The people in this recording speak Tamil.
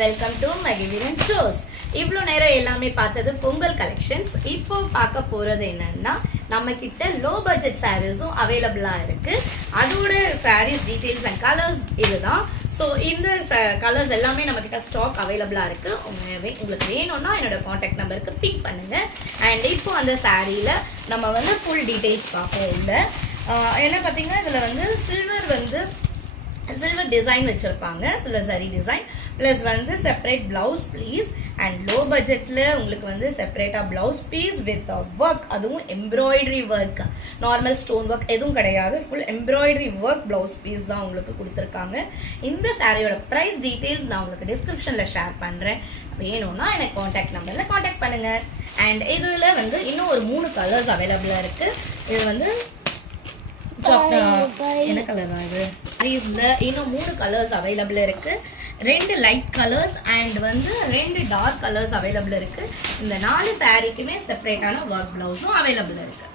Welcome to மகிவீரன் stores. இவ்வளோ நேரம் எல்லாமே பார்த்தது பொங்கல் கலெக்ஷன்ஸ். இப்போ பார்க்க போகிறது என்னன்னா நம்ம கிட்ட லோ பட்ஜெட் சாரீஸும் அவைலபிளாக இருக்கு. அதோட சாரீஸ் டீட்டெயில்ஸ் அண்ட் கலர்ஸ் இதுதான். ஸோ இந்த கலர்ஸ் எல்லாமே நம்ம கிட்ட ஸ்டாக் அவைலபிளாக இருக்கு. உங்களுக்கு வேணும்னா என்னோட காண்டாக்ட் நம்பருக்கு பிக் பண்ணுங்க. அண்ட் இப்போ அந்த சாரியில நம்ம வந்து ஃபுல் டீட்டெயில்ஸ் பார்ப்போம். இல்லை என்ன பார்த்தீங்கன்னா இதில் சில்வர் டிசைன் வச்சுருப்பாங்க, சில்வர் சரி design plus separate blouse piece. And low பட்ஜெட்டில் உங்களுக்கு செப்பரேட்டாக ப்ளவுஸ் பீஸ் வித் ஒர்க், அதுவும் embroidery work, normal stone work எதுவும் கிடையாது, full embroidery work blouse piece தான் உங்களுக்கு கொடுத்துருக்காங்க. இந்த சாரியோட ப்ரைஸ் டீட்டெயில்ஸ் நான் உங்களுக்கு டிஸ்கிரிப்ஷனில் ஷேர் பண்ணுறேன். வேணும்னா எனக்கு காண்டாக்ட் நம்பரில் காண்டாக்ட் பண்ணுங்கள். அண்ட் இதில் இன்னும் ஒரு 3 கலர்ஸ் அவைலபிளாக இருக்குது. இது என்ன கலர் இது இன்னும் 3 கலர்ஸ் அவைலபிள் இருக்கு. 2 light colours and 2 dark colours available இருக்கு. இந்த 4 சாரிக்குமே செப்பரேட்டான ஒர்க் பிளவுஸும் அவைலபிள் இருக்கு.